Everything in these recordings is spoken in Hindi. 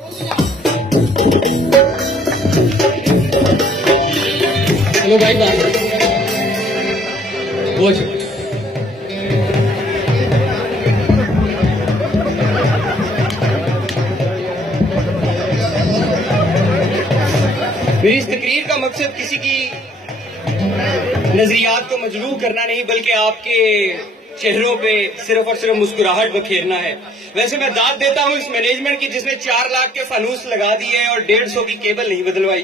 हेलो भाई बात वो मेरी इस तकरीर का मकसद किसी की नजरियात को मजरूह करना नहीं, बल्कि आपके चेहरों पे सिर्फ और सिर्फ मुस्कुराहट बखेरना है। वैसे मैं दाद देता हूं इस मैनेजमेंट की जिसने 4 लाख के फनूस लगा दिए और 150 की केबल नहीं बदलवाई।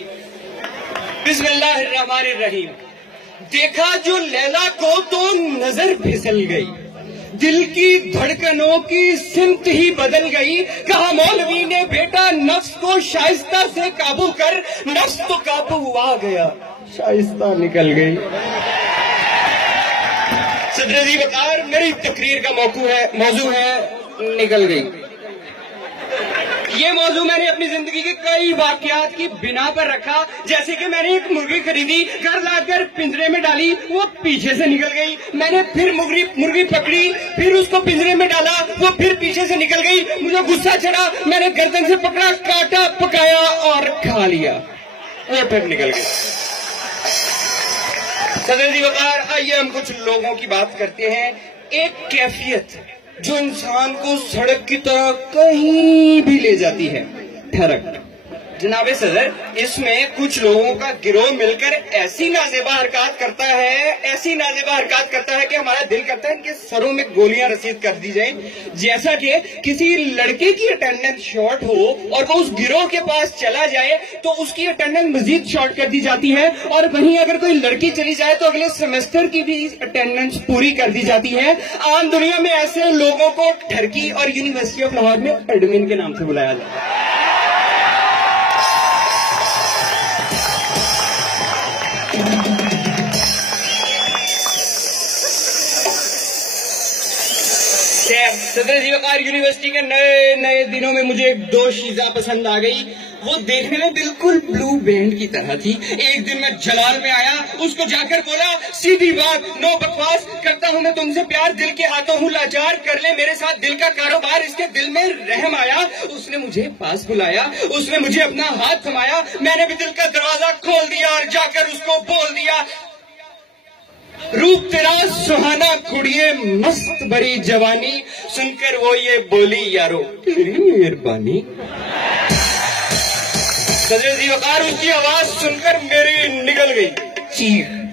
बिस्मिल्लाहिर्रहमानिर्रहीम। देखा जो लैला को तो नजर फिसल गई, दिल की धड़कनों की सिमत ही बदल गई। कहा मौलवी ने बेटा नफ्स को शाइस्ता से काबू कर, नफ्स तो काबू आ गया, शाइस्ता निकल गई। सदर जी वकार, मेरी तकरीर का मौजू है निकल गई। ये मौजू मैंने अपनी जिंदगी के कई वाकयात की बिना पर रखा। जैसे कि मैंने एक मुर्गी खरीदी, घर लाकर पिंजरे में डाली, वो पीछे से निकल गई। मैंने फिर मुर्गी पकड़ी, फिर उसको पिंजरे में डाला, वो फिर पीछे से निकल गई। मुझे गुस्सा चढ़ा, मैंने गर्दन से पकड़ा, काटा, पकाया और खा लिया, वो फिर निकल गई। सदर जी वकार, आइए हम कुछ लोगों की बात करते हैं। एक कैफियत जो इंसान को सड़क की तरह कहीं भी ले जाती है, ठरक। जनाबे सदर, इसमें कुछ लोगों का गिरोह मिलकर ऐसी नाजेबा हरकत करता है कि हमारा दिल करता है इनके सरों में गोलियां रसीद कर दी जाए। जैसा कि किसी लड़के की अटेंडेंस शॉर्ट हो और वो उस गिरोह के पास चला जाए तो उसकी अटेंडेंस मजीद शॉर्ट कर दी जाती है, और वहीं अगर कोई लड़की चली जाए तो अगले सेमेस्टर की भी अटेंडेंस पूरी कर दी जाती है। आम दुनिया में ऐसे लोगों को ठरकी और यूनिवर्सिटी ऑफ लाहौर में एडमिन के नाम से बुलाया जाता है। सदर जी वकार, यूनिवर्सिटी के नए नए दिनों में मुझे एक दोशीज़ा पसंद आ गई। वो देखने में बिल्कुल ब्लू बैंड की तरह थी। एक दिन मैं जलाल में आया, उसको जाकर बोला, सीधी बात, नो बकवास, करता हूँ मैं तुमसे प्यार, दिल के हाथों हूँ लाचार, कर ले मेरे साथ दिल का कारोबार। इसके दिल में रहम आया, उसने मुझे पास बुलाया, उसने मुझे अपना हाथ थमाया। मैंने भी दिल का दरवाजा खोल दिया और जाकर उसको बोल दिया, रूप तेरा सुहाना कुड़िए मस्त भरी जवानी, सुनकर वो ये बोली, यारो तेरी मेहरबानी। सदर जी वकार, उसकी आवाज सुनकर मेरी निकल गई,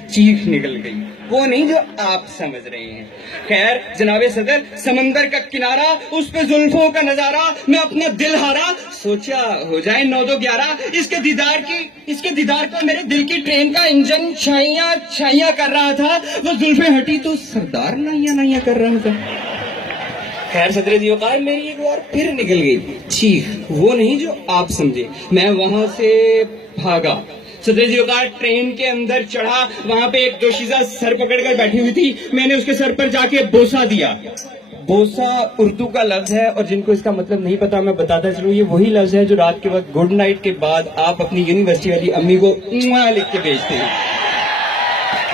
चीख निकल गई। वो नहीं जो आप समझ रहे हैं। खैर जनाबे सदर, समंदर का किनारा, उस पे जुल्फों का नजारा, मैं अपना दिल हारा, सोचा हो जाए 9-2-11। इसके दीदार को मेरे दिल की ट्रेन का इंजन छाइया कर रहा था। वो जुल्फें हटी तो सरदार नाइया कर रहा था। खैर सदर जी वकार, मेरी एक बार फिर निकल गई चीख, वो नहीं जो आप समझे। मैं वहां से भागा। सदर जी वकार, ट्रेन के अंदर चढ़ा, वहां पे एक दोशीज़ा सर पकड़कर बैठी हुई थी। मैंने उसके सर पर जाके बोसा दिया। बोसा उर्दू का लफ्ज है और जिनको इसका मतलब नहीं पता मैं बताता चलूं, ये वही लफ्ज है जो रात के वक्त गुड नाइट के बाद आप अपनी यूनिवर्सिटी वाली अम्मी को लिख के भेजते हैं।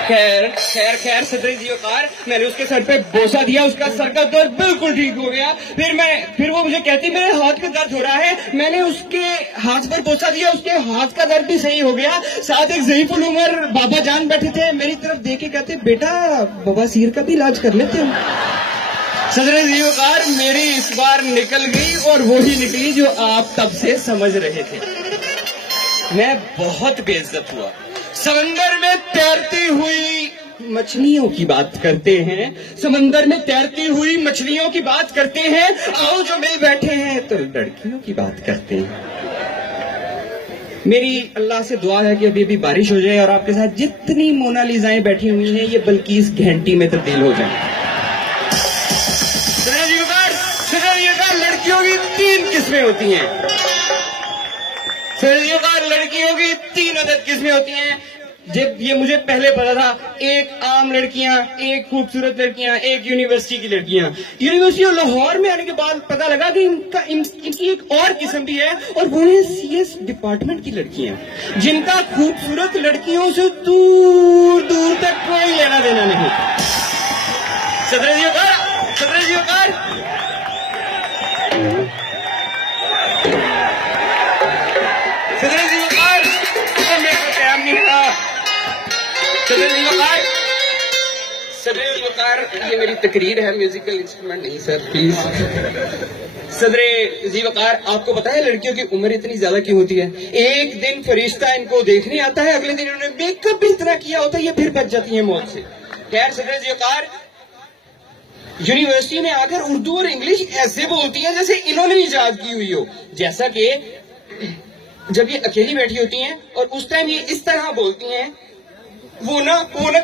खैर सदर जी वकार, मैंने उसके सर पे बोसा दिया, उसका सर का दर्द बिल्कुल ठीक हो गया। फिर वो मुझे कहती मेरे हाथ का दर्द हो रहा है। मैंने उसके हाथ पर बोसा दिया, उसके हाथ का दर्द भी सही हो गया। साथ एक ज़ईफुल उमर बाबा जान बैठे थे, मेरी तरफ देख के कहते, बेटा बवासीर का भी इलाज कर लेते हो। सदर जी वकार, मेरी इस बार निकल गई और वो ही निकली जो आप तब से समझ रहे थे। मैं बहुत बेइज्जत हुआ। समंदर में तैरती हुई मछलियों की बात करते हैं, समंदर में तैरती हुई मछलियों की बात करते हैं। आओ जो मिल बैठे हैं तो लड़कियों की बात करते हैं। मेरी अल्लाह से दुआ है कि अभी बारिश हो जाए और आपके साथ जितनी मोनालिजाएं बैठी हुई हैं ये बल्किस घंटी में तब्दील हो जाए। लड़कियों की 3 किस्में होती हैं। लड़कियों की 3 अदद किस्में होती हैं। जब ये मुझे पहले पता था, एक आम लड़कियां, एक खूबसूरत लड़कियां, एक यूनिवर्सिटी की लड़कियां। यूनिवर्सिटी ऑफ लाहौर में आने के बाद पता लगा कि इनकी एक और किस्म भी है, और वो है CS डिपार्टमेंट की लड़कियां, जिनका खूबसूरत लड़कियों से दूर दूर तक कोई लेना देना नहीं। सदर जी वकार, सदर वकार, ये मेरी तकरीर है, म्यूजिकल इंस्ट्रूमेंट नहीं सर, प्लीज। सदर जी वकार, आपको पता है लड़कियों की उम्र इतनी ज्यादा क्यों होती है? एक दिन फरिश्ता इनको देखने आता है, अगले दिन इन्होंने मेकअप भी इतना किया होता है, ये फिर बच जाती है मौत से। खैर सदर जी वकार, यूनिवर्सिटी में आकर उर्दू और इंग्लिश ऐसे बोलती है जैसे इन्होंने इजाद की हुई हो। जैसा कि जब ये अकेली बैठी होती हैं और उस टाइम ये इस तरह बोलती हैं, वो ना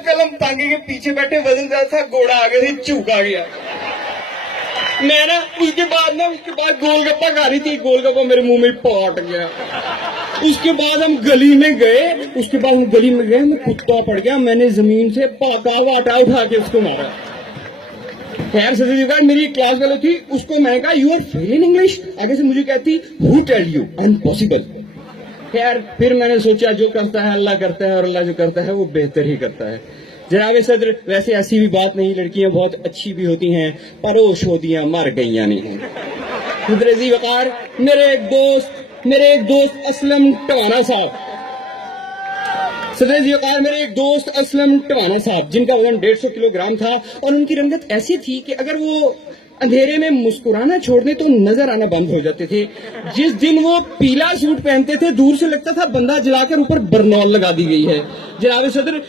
कलम टांगे के पीछे बैठे वजनदार था घोड़ा आगे से चूका गया। मैं ना उसके बाद गोलगप्पा खा रही थी, गोलगप्पा मेरे मुंह में पॉट गया। उसके बाद हम गली में गए, मैं कुत्ता पड़ गया, मैंने जमीन से पाका वाटा उठा के उसको मारा। खैर सदर मेरी एक क्लास वाली थी, उसको मैंने कहा you are fail in English, आगे से मुझे कहती हु टेल यू, अनपॉसिबल। खैर फिर मैंने सोचा जो करता है अल्लाह करता है, और अल्लाह जो करता है वो बेहतर ही करता है। जनाब सदर, वैसे ऐसी भी बात नहीं, लड़कियां बहुत अच्छी भी होती हैं, परोश होतियां मर गईयां नहीं। सदर जी वकार, मेरे एक दोस्त असलम टवाना साहब, सदर जी वकार, मेरे एक दोस्त असलम टवाना साहब, जिनका वजन 150 किलोग्राम था और उनकी रंगत ऐसी थी कि अगर वो अंधेरे में मुस्कुराना छोड़ दे तो नजर आना बंद हो जाते थे। जिस दिन वो पीला सूट पहनते थे, दूर से लगता था बंदा जलाकर ऊपर बरनौल लगा दी गई है। जनाब सदर,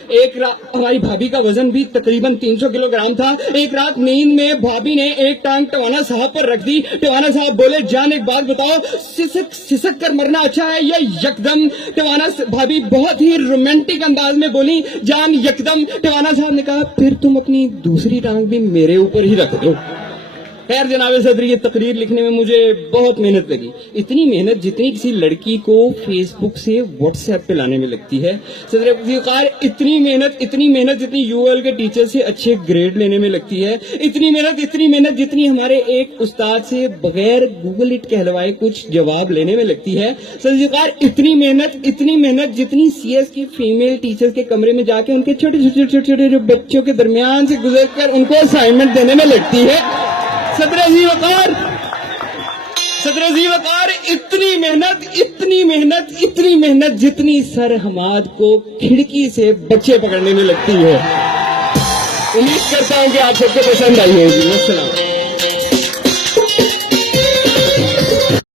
हमारी भाभी का वजन भी तकरीबन 300 किलोग्राम था। एक रात नींद में भाभी ने एक टांग टवाना साहब पर रख दी। टवाना साहब बोले, जान एक बात बताओ, सिसक कर मरना अच्छा है या यकदम? टवाना भाभी बहुत ही रोमांटिक अंदाज में बोली, जान यकदम। टवाना साहब ने कहा, फिर तुम अपनी दूसरी टांग भी मेरे ऊपर ही रख दो। खैर जनाब सदर, ये तकरीर लिखने में मुझे बहुत मेहनत लगी, इतनी मेहनत जितनी किसी लड़की को फेसबुक से व्हाट्सएप पे लाने में लगती है। सदर, इतनी मेहनत जितनी यूएल के टीचर से अच्छे ग्रेड लेने में लगती है, इतनी मेहनत जितनी हमारे एक उस्ताद से बगैर गूगल इट कहलवाए कुछ जवाब लेने में लगती है। सदर, इतनी मेहनत जितनी सीएस की फीमेल टीचर के कमरे में जाके उनके छोटे जो बच्चों के दरमियान से गुजर कर उनको असाइनमेंट देने में लगती है। सदर जी वकार, इतनी मेहनत जितनी सर हमाद को खिड़की से बच्चे पकड़ने में लगती है। उम्मीद करता हूं कि आप सबको पसंद आई होगी। अस्सलाम।